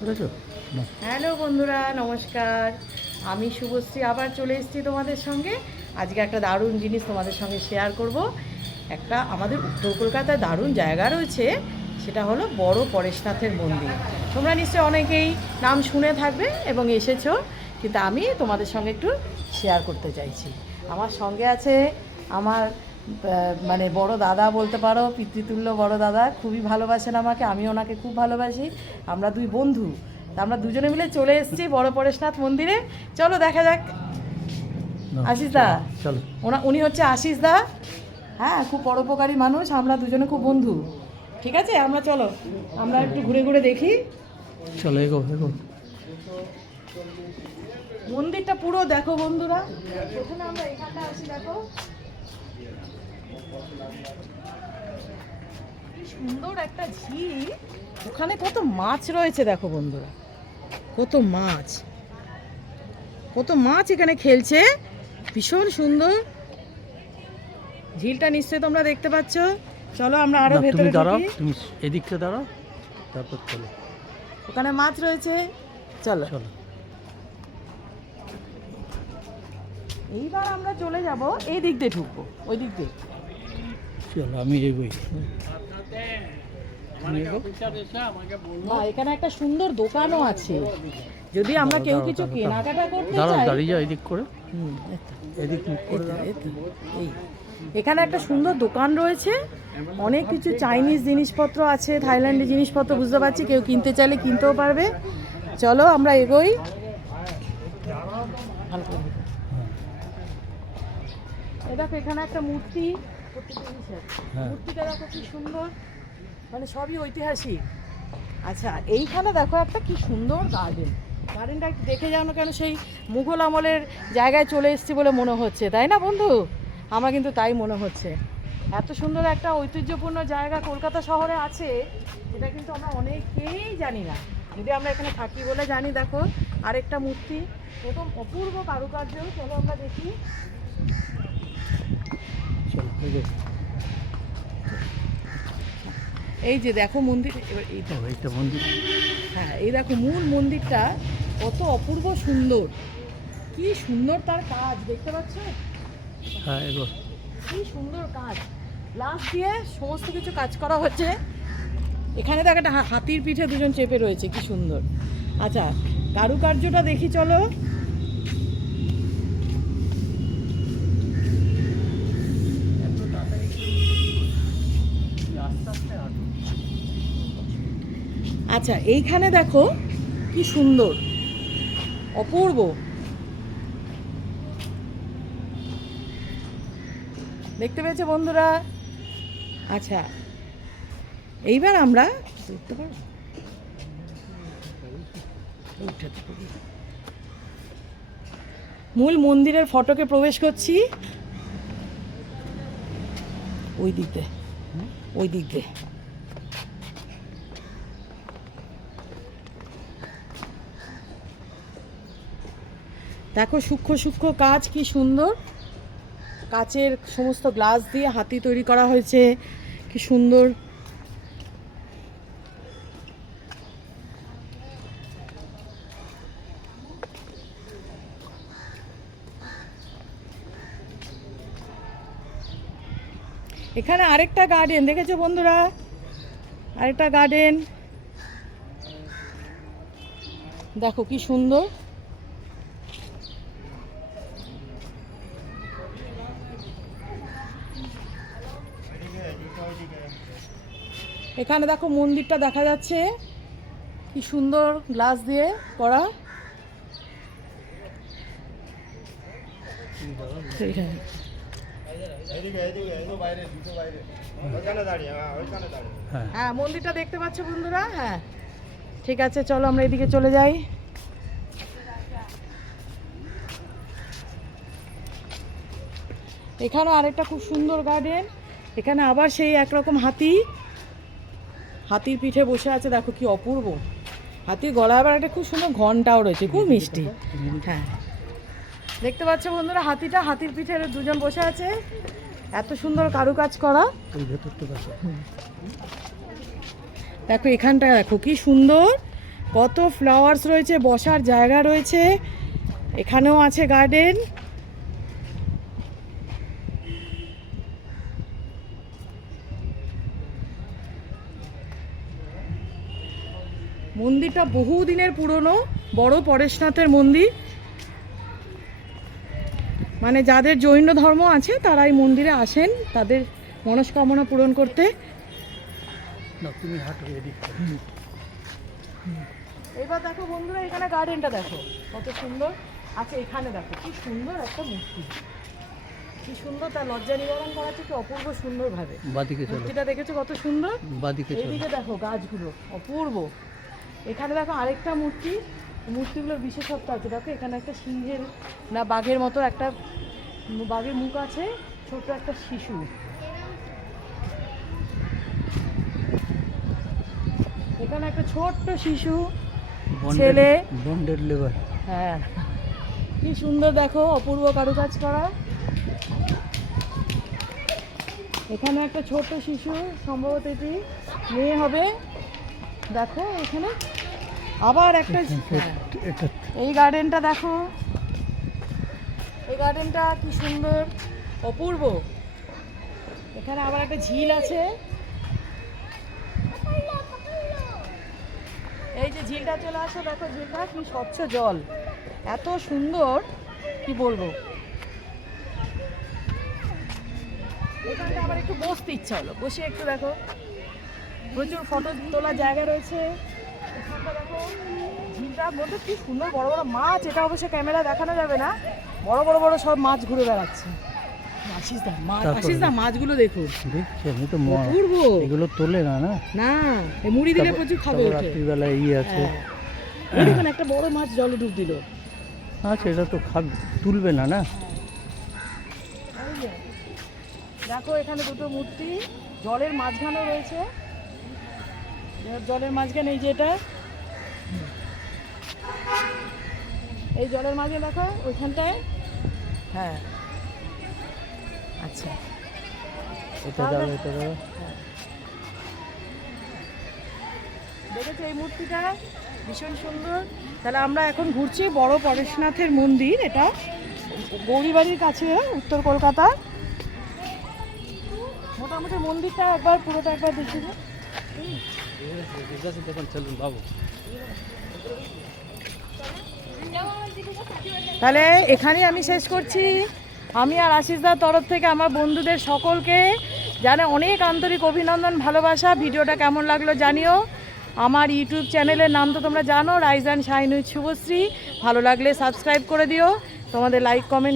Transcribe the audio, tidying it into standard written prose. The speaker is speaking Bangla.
করেছো? হ্যালো বন্ধুরা, নমস্কার। আমি শুভশ্রী আবার চলে এসেছি তোমাদের সঙ্গে। আজকে একটা দারুণ জিনিস তোমাদের সঙ্গে শেয়ার করব। একটা আমাদের উত্তর কলকাতায় দারুণ জায়গা রয়েছে, সেটা হলো বড় পরেশনাথের মন্দির। তোমরা নিশ্চয়ই অনেকেই নাম শুনে থাকবে এবং এসেছো, কিন্তু আমি তোমাদের সঙ্গে একটু শেয়ার করতে চাইছি। আমার সঙ্গে আছে আমার মানে বড় দাদা বলতে পারো, পিতৃতুল্য বড় দাদা, খুবই ভালোবাসেন আমাকে, আমি ওনাকে খুব ভালোবাসি। আমরা দুই বন্ধু, তা আমরা দুজনে মিলে চলে এসেছি বড় পরেশনাথ মন্দিরে। চলো দেখা যাক। আশিস দা, চলো। উনি হচ্ছে আশিস দা। হ্যাঁ, খুব পরোপকারী মানুষ, আমরা দুজনে খুব বন্ধু। ঠিক আছে, আমরা চলো আমরা একটু ঘুরে ঘুরে দেখি। চলো এগো এগো। মন্দিরটা পুরো দেখো বন্ধুরা। প্রথমে আমরা এখানটা আসি, দেখো কি সুন্দর একটা ঝিল। ওখানে কত মাছ রয়েছে দেখো বন্ধুরা, কত মাছ, কত মাছ এখানে খেলছে। ভীষণ সুন্দর ঝিলটা, নিশ্চয়ই তোমরা দেখতে পাচ্ছ। চলো আমরা আরো ভেতরে দাঁড়াও, ঢুকি। তুমি এদিকটা দাঁড়াও, তারপর চলো। ওখানে মাছ রয়েছে, চলো। চলো এইবার আমরা চলে যাব এই দিক দিয়ে, ঢুকবো ওই দিক দিয়ে। চলো, আমি এগোই। তুমি এগো। না, এখানে একটা সুন্দর দোকানও আছে, যদি আমরা কেউ কিছু কেনাকাটা করতে দাঁড়াও, চাই। দাঁড়িয়ে যাও এদিক করে, এই তো, এদিক মুখ করে এই তো, দাঁড়াও। এই তো, এই এখানে একটা সুন্দর দোকান রয়েছে, অনেক কিছু চাইনিজ জিনিসপত্র আছে, থাইল্যান্ডের জিনিসপত্র, বুঝতে পারছি কেউ কিনতে চাইলে কিনতেও পারবে। চলো আমরা এগোই। ভালো করে দেখো। এই দেখো এখানে একটা মূর্তি, হ্যাঁ। মূর্তিটা দেখো কি সুন্দর, মানে সবই ঐতিহাসিক। আচ্ছা, এইখানে দেখো একটা কি সুন্দর গার্ডেন। গার্ডেনটা একটু দেখে যাও না, কেন সেই মুঘল আমলের জায়গায় চলে এসেছি বলে মনে হচ্ছে, তাই না বন্ধু? আমার কিন্তু তাই মনে হচ্ছে। এত সুন্দর একটা ঐতিহ্যপূর্ণ জায়গা কলকাতা শহরে আছে, এটা কিন্তু আমরা অনেকেই জানি না, যদি আমরা এখানে থাকি বলে জানি। দেখো আরেকটা মূর্তি, প্রথম অপূর্ব কারুকার্য। চলো আমরা দেখি। চলো এগো। এই যে দেখো মন্দির, এবার এই ও, এইটা মন্দির। হ্যাঁ, এই দেখো মূল মন্দিরটা কত অপূর্ব সুন্দর, কি সুন্দর তার কাজ, দেখতে পাচ্ছ? হ্যাঁ এগো। কি সুন্দর কাজ, গ্লাস দিয়ে সমস্ত কিছু কাজ করা হচ্ছে। এখানে দেখ একটা হাতির পিঠে দুজন চেপে রয়েছে, কি সুন্দর। আচ্ছা, কারুকার্যটা দেখি চলো। আচ্ছা, এইখানে দেখো কি সুন্দর, অপূর্ব। দেখতে পেয়েছো বন্ধুরা? আচ্ছা, এইবার আমরা দেখতে পারবো, মূল মন্দিরের ফটকে প্রবেশ করছি। ওই দিক দিয়ে, ওই দিক দিয়ে। দেখো সূক্ষ্ম সূক্ষ্ম কাজ, কি সুন্দর। কাচের সমস্ত গ্লাস দিয়ে হাতি তৈরি করা হয়েছে, কি সুন্দর। এখানে আরেকটা গার্ডেন দেখেছো বন্ধুরা, আরেকটা গার্ডেন দেখো কি সুন্দর। এখানে দেখো মন্দিরটা দেখা যাচ্ছে, কি সুন্দর গ্লাস দিয়ে করা। হ্যাঁ, মন্দিরটা দেখতে পাচ্ছ বন্ধুরা? হ্যাঁ, ঠিক আছে, চলো আমরা এদিকে চলে যাই। এখানে আরেকটা খুব সুন্দর গার্ডেন, এখানে আবার সেই একরকম হাতি, হাতির পিঠে বসে আছে, দেখো কি অপূর্ব। হাতির গলায় আবার একটা খুব সুন্দর ঘন্টাও রয়েছে, খুব মিষ্টি। হ্যাঁ, দেখতে পাচ্ছ বন্ধুরা হাতিটা, হাতির পিঠে দুজন বসে আছে, এত সুন্দর কারুকাজ করা। ওই ভেতরটা দেখো। দেখো এখানটা দেখো কি সুন্দর, কত ফ্লাওয়ার্স রয়েছে, বসার জায়গা রয়েছে, এখানেও আছে গার্ডেন। মন্দিরটা বহু দিনের পুরনো, বড় পরেশনাথের মন্দির। মানে যাদের জৈন ধর্ম আছে তারা এই মন্দিরে আসেন তাদের মনস্কামনা পূরণ করতে। না তুমি হাঁটো এদিক। এবার দেখো বন্ধুরা, এখানে গার্ডেনটা দেখো কত সুন্দর। আচ্ছা এখানে দেখো কি সুন্দর একটা মূর্তি, কি সুন্দর, তার লজ্জা নিবারণ করা হচ্ছে কি অপূর্ব সুন্দরভাবে। বাদিকে চলো, মূর্তিটা দেখেছো কত সুন্দর। বাদিকে চলো। এইদিকে দেখো গাছগুলো অপূর্ব। এখানে দেখো আরেকটা মূর্তি, মূর্তিগুলোর বিশেষত্ব আছে। দেখো এখানে একটা সিংহের না বাঘের মতো একটা বাঘের মুখ আছে, ছোট্ট একটা শিশু। এখানে একটা ছোট্ট শিশু ছেলে, বন্ডেড লেবার। হ্যাঁ কি সুন্দর দেখো, অপূর্ব কারুকাজ করা। এখানে একটা ছোট্ট শিশু, সম্ভবত এটি মেয়ে হবে। দেখো এখানে আবার একটা, এটা এই গার্ডেনটা দেখো, এই গার্ডেনটা কি সুন্দর অপূর্ব। এখানে আবার একটা ঝিল আছে, এই যে ঝিলটা চলে আসো, দেখো ঝিলটা কি স্বচ্ছ জল, এত সুন্দর কি বলবো। এখানটা আবার একটু বসতে ইচ্ছা হলো, বসে একটু দেখো, প্রচুর ফটো তোলার জায়গা রয়েছে। এখানটা দেখো ঝিলটার মধ্যে কি সুন্দর বড় বড় মাছ, এটা অবশ্য ক্যামেরা দেখানো যাবে না, বড় বড় বড় সব মাছ ঘুরে বেড়াচ্ছে। আশিস দা মাছগুলো দেখুন, দেখছেন এই তো অপূর্ব। এগুলো তোলে না না না এই মুড়ি দিলে প্রচুর খাবে ওঠে। রাত্রিবেলা আছে। হ্যাঁ। দেখুন একটা বড় মাছ জলে ডুব দিল। আচ্ছা এটা তো খাবে, তুলবে না না। এই যে, দেখো এখানে দুটো মূর্তি জলের মাঝখানে রয়েছে, জলের মাঝখানে এই যে এটা, এই জলের মাঝে দেখো ওইখানটায়। হ্যাঁ আচ্ছা এটা যাবে, এটা যাবে। দেখেছো এই মূর্তিটা ভীষণ সুন্দর। তাহলে আমরা এখন ঘুরছি বড় পরেশনাথের মন্দির, এটা গৌরীবাড়ির কাছে, উত্তর কলকাতা। মোটামুটি মন্দিরটা একবার পুরোটা একবার দেখি। চলুন বাবু। তাহলে এখানেই আমি শেষ করছি। আমি আর আশিসদার তরফ থেকে আমার বন্ধুদের সকলকে জানে অনেক আন্তরিক অভিনন্দন, ভালোবাসা। ভিডিওটা কেমন লাগলো জানিও। আমার ইউটিউব চ্যানেলের নাম তো তোমরা জানো, rise and shine with Subhashree. ভালো লাগলে সাবস্ক্রাইব করে দিও, তোমাদের লাইক কমেন্ট